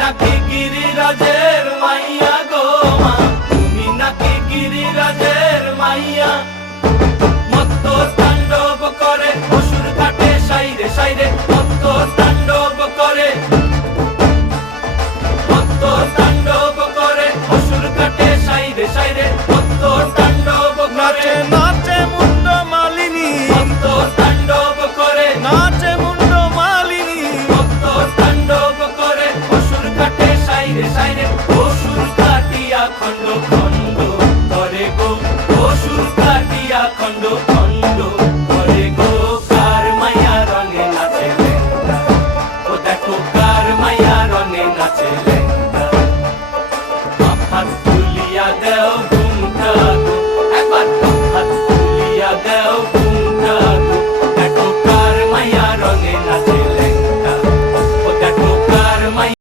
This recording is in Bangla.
নাকি গিরিরাজের মাইয়া গো মা, তুমি নাকি গিরিরাজের মাইয়া। মত্ত তাণ্ডব করে অসুর ঘাটে সাইরে সাইরে, মত্ত